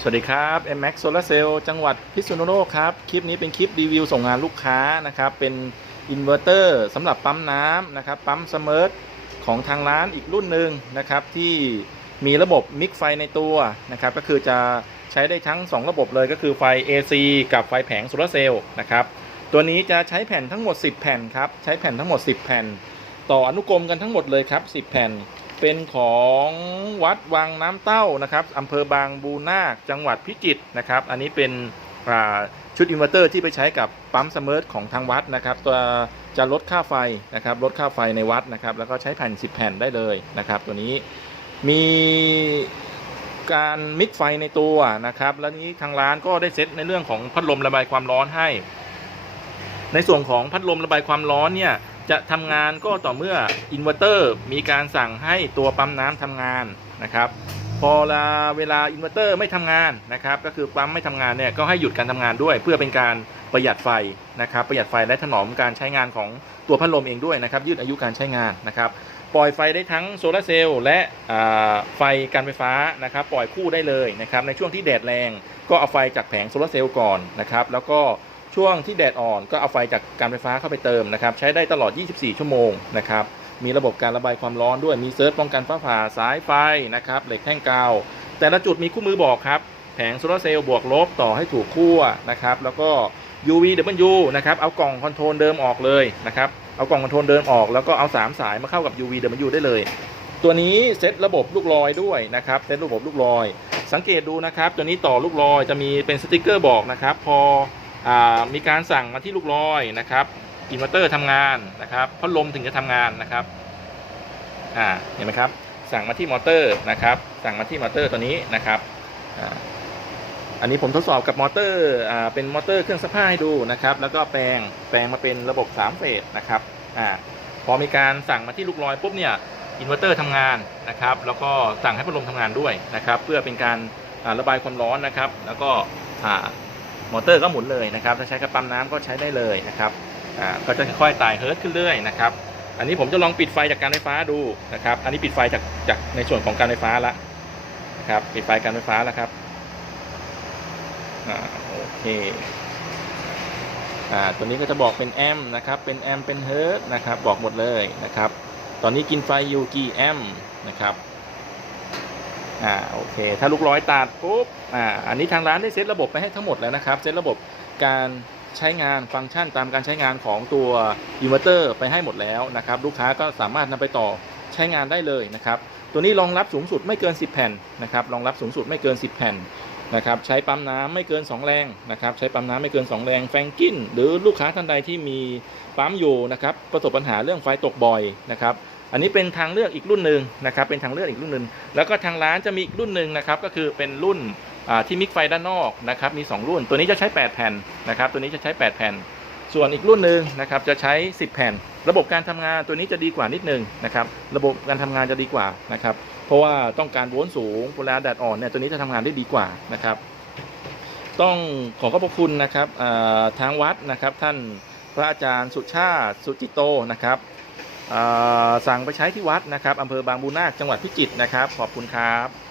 สวัสดีครับ MX Solar Cell จังหวัดพิษณุโลกครับ คลิปนี้เป็นคลิปรีวิวส่งงานลูกค้านะครับ เป็นอินเวอร์เตอร์สำหรับปั๊มน้ำนะครับ ปั๊มสมอร์ของทางร้านอีกรุ่นหนึ่งนะครับ ที่มีระบบมิกไฟในตัวนะครับ ก็คือจะใช้ได้ทั้ง 2 ระบบเลยก็คือไฟ AC กับไฟแผงโซลาร์เซลล์นะครับ ตัวนี้จะใช้แผ่นทั้งหมด 10 แผ่นครับ ใช้แผ่นทั้งหมด 10 แผ่น ต่ออนุกรมกันทั้งหมดเลยครับ 10 แผ่น เป็นของวัดวังน้ำเต้านะครับอำเภอบางบูนาคจังหวัดพิจิตรนะครับ อันนี้เป็นชุดอินเวอร์เตอร์ที่ไปใช้กับปั๊มเสมอร์ของทางวัดนะครับตัวจะลดค่าไฟนะครับลดค่าไฟในวัดนะครับ แล้วก็ใช้แผ่น 10 แผ่นได้เลยนะครับ ตัวนี้มีการมิกไฟในตัวนะครับ แล้วนี้ทางร้านก็ได้เซตในเรื่องของพัดลมระบายความร้อนให้ ในส่วนของพัดลมระบายความร้อนเนี่ย จะทำงานก็ต่อเมื่ออินเวอร์เตอร์มีการสั่งให้ตัวปั๊มน้ำทำงานนะครับพอเวลาอินเวอร์เตอร์ไม่ทำงานนะครับก็คือปั๊มไม่ทำงานเนี่ยก็ให้หยุดการทำงานด้วย เพื่อเป็นการประหยัดไฟนะครับประหยัดไฟและถนอมการใช้งานของตัวพัดลมเองด้วยนะครับยืดอายุการใช้งานนะครับปล่อยไฟได้ทั้งโซลาร์เซลล์และไฟการไฟฟ้านะครับปล่อยคู่ได้เลยนะครับในช่วงที่แดดแรง ก็เอาไฟจากแผงโซลาร์เซลล์ก่อนนะครับแล้วก็ ช่วงที่แดดอ่อนก็เอาไฟจากการไฟฟ้าเข้าไปเติมนะครับ ใช้ได้ตลอด 24 ชั่วโมงนะครับ มีระบบการระบายความร้อนด้วย มีเซิร์ฟป้องกันฟ้าผ่าสายไฟนะครับ เหล็กแท่งกาว แต่ละจุดมีคู่มือบอกครับ แผงโซลาร์เซลล์บวกลบต่อให้ถูกขั้วนะครับ แล้วก็ UVW นะครับ เอากล่องคอนโทรลเดิมออกเลยนะครับ เอากล่องคอนโทรลเดิมออก แล้วก็เอา 3 สายมาเข้ากับ UVW ได้เลย ตัวนี้เซตระบบลูกลอยด้วยนะครับ เซตระบบลูกลอย สังเกตดูนะครับ ตัวนี้ต่อลูกลอยจะมีเป็นสติกเกอร์บอกนะครับ พอ มีการสั่งมาที่ลูกลอยนะครับอินเวอร์เตอร์ทำงานนะครับพัดลมถึงจะทำงานนะครับอ่าเห็นไหมครับ สั่งมาที่มอเตอร์นะครับ สั่งมาที่มอเตอร์ตัวนี้นะครับอ่าอันนี้ผมทดสอบกับมอเตอร์อ่าเป็นมอเตอร์เครื่องซักผ้าให้ดูนะครับ แล้วก็แปลงแปลงมาเป็นระบบ3เฟสนะครับอ่าพอมีการสั่งมาที่ลูกลอยปุ๊บเนี่ยอินเวอร์เตอร์ทำงานนะครับ แล้วก็สั่งให้พัดลมทำงานด้วยนะครับ เพื่อเป็นการระบายความร้อนนะครับ แล้วก็อ่า มอเตอร์ก็หมุนเลยนะครับถ้าใช้กระปั๊มน้ำก็ใช้ได้เลยนะครับอ่าก็จะค่อยๆไต่เฮิร์ตขึ้นเรื่อยนะครับอันนี้ผมจะลองปิดไฟจากการไฟฟ้าดูนะครับ อันนี้ปิดไฟจากจากในส่วนของการไฟฟ้าละนะครับ ปิดไฟการไฟฟ้าแล้วครับอ่าโอเคอ่าตัวนี้ก็จะบอกเป็นแอมป์นะครับ เป็นแอมป์เป็นเฮิร์ตนะครับ บอกหมดเลยนะครับ ตอนนี้กินไฟอยู่กี่แอมป์นะครับ อ่าโอเค ถ้าลูกร้อยตัดปุ๊บอ่าอันนี้ทางร้านได้เซตระบบไปให้ทั้งหมดแล้วนะครับ เซตระบบการใช้งานฟังก์ชันตามการใช้งานของตัวอินเวอร์เตอร์ไปให้หมดแล้วนะครับ ลูกค้าก็สามารถนำไปต่อใช้งานได้เลยนะครับ ตัวนี้รองรับสูงสุดไม่เกิน 10 แผ่นนะครับรองรับสูงสุดไม่เกิน 10 แผ่นนะครับใช้ปั๊มน้ำไม่เกิน 2 แรงนะครับใช้ปั๊มน้ำไม่เกิน 2 แรงแฟงกิ้นหรือลูกค้าท่านใดที่มีปั๊มอยู่นะครับประสบปัญหาเรื่องไฟตกบ่อยนะครับ อันนี้เป็นทางเลือกอีกรุ่นหนึ่งนะครับ เป็นทางเลือกอีกรุ่นหนึ่งแล้วก็ทางร้านจะมีอีกรุ่นหนึ่งนะครับ ก็คือเป็นรุ่นที่มิกไฟด้านนอกนะครับ มี 2 รุ่น ตัวนี้จะใช้ 8 แผ่นนะครับ ตัวนี้จะใช้ 8 แผ่น ส่วนอีกรุ่นหนึ่งนะครับ จะใช้ 10 แผ่น ระบบการทำงานตัวนี้จะดีกว่านิดนึงนะครับ ระบบการทำงานจะดีกว่านะครับ เพราะว่าต้องการโวลต์สูง เวลาแดดอ่อนเนี่ย ตัวนี้จะทำงานได้ดีกว่านะครับ ต้องขอขอบพระคุณนะครับทางวัดนะครับ ท่านพระอาจารย์สุชาติสุจิโตนะครับ สั่งไปใช้ที่วัดนะครับอำเภอบางบูนาคจังหวัดพิจิตรนะครับ ขอบคุณครับ